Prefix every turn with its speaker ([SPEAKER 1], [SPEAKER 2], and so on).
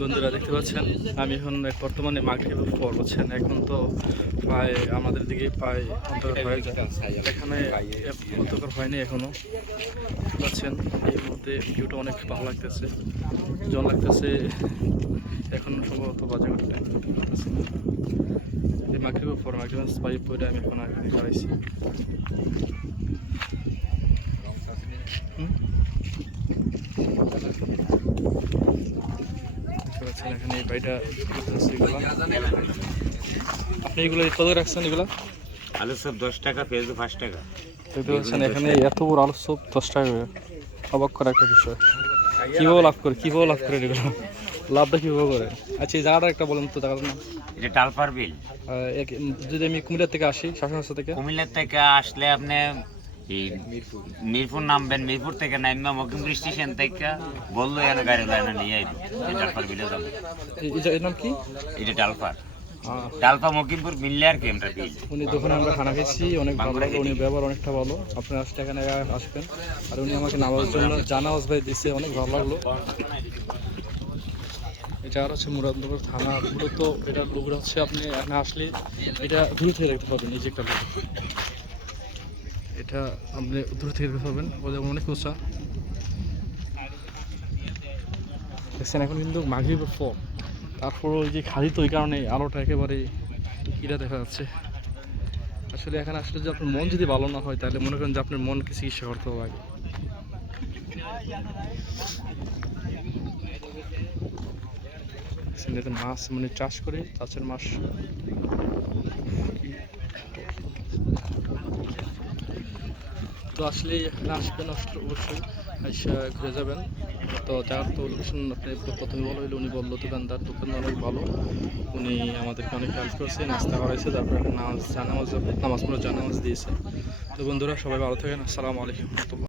[SPEAKER 1] বন্ধুরা দেখতে পাচ্ছেন? আমি এখন বর্তমানে মাগরিব পর, বুঝছেন? এখন তো প্রায় আমাদের দিকে প্রায় অন্ধকার হয়ে এখানে অন্ধকার হয়নি এখনও। দেখতে পাচ্ছেন এই মুহূর্তে ভিউটা অনেক ভালো লাগতেছে। জল লাগতেছে। এখন সম্ভবত বাজে ঘটে টাইম লাগতেছে এই মাগরিব পর, মাগরিব পাইপ পরে আমি এখন এখানে দাঁড়াইছি। হুম? পাচ্ছেন এখানে এই বাড়িটা আপনি এগুলো কত রাখছেন এগুলা?
[SPEAKER 2] আলু সব দশ টাকা পেঁয়াজ পাঁচ টাকা।
[SPEAKER 1] দেখতে পাচ্ছেন এখানে এত বড় আলু সব দশ টাকা অবাক করা একটা বিষয়। কীভাবে লাভ করে কীভাবে লাভ করে এগুলো? লাভটা কীভাবে করে? আচ্ছা এই জায়গাটা একটা বলেন তো জায়গাটার নাম।
[SPEAKER 2] এটা টালপার বিল।
[SPEAKER 1] যদি আমি কুমিল্লা থেকে আসি শাসন থেকে?
[SPEAKER 2] কুমিল্লা থেকে আসলে আপনি এই মিরপুর। নামবেন মিরপুর থেকে নামবে মকিমপুর স্টেশন থেকে বলল এখানে গাড়ি লাইনে নিয়ে আইব এই টালপার বিলে যাব।
[SPEAKER 1] এই নাম কি?
[SPEAKER 2] এটা টালপার
[SPEAKER 1] আহ,
[SPEAKER 2] টালপা মকিমপুর মিললে আর কি আমরা বিল
[SPEAKER 1] উনি দোকানে আমরা খানা খেয়েছি অনেক ভালো উনি ব্যবহার অনেকটা ভালো। আপনার আসলে এখানে আসবেন। আর উনি আমাকে নামাজ জন্য জানাজ ভাই দিছে অনেক ভালো লাগল। এটা আর হচ্ছে মুরাদনগর থানা মূলত এটা লোকরা হচ্ছে আপনি এখানে আসলে এটা দূর থেকে দেখতে পাবেন এই যে একটা লোক। এটা আপনি দূর থেকে পাবেন। ওদের অনেক উঁচা। দেখছেন, এখন কিন্তু মাঘির ফল তারপর ওই যে খালি তো ওই কারণে আলোটা একেবারে কিরা দেখা যাচ্ছে। আসলে এখানে আসলে যদি আপনার মন যদি ভালো না হয়, তাহলে মনে করেন যে আপনার মনকে চিকিৎসা করতে হবে আগে। মাছ মানে চাষ করে, চাষের মাছ তো আসলে আসবেন অবশ্যই, এসে ঘুরে যাবেন। তো যার তো লোকেশন প্রথমে বলা হইল, উনি বলল, দোকানদার দোকানদার অনেক ভালো। উনি আমাদেরকে অনেক হেল্প করছে, নাস্তা করাইছে তারপরে নামাজ, জানামাজ, নামাজ পড়ে জানামাজ দিয়েছে। তো বন্ধুরা, সবাই ভালো থাকেন। আসসালামু আলাইকুম।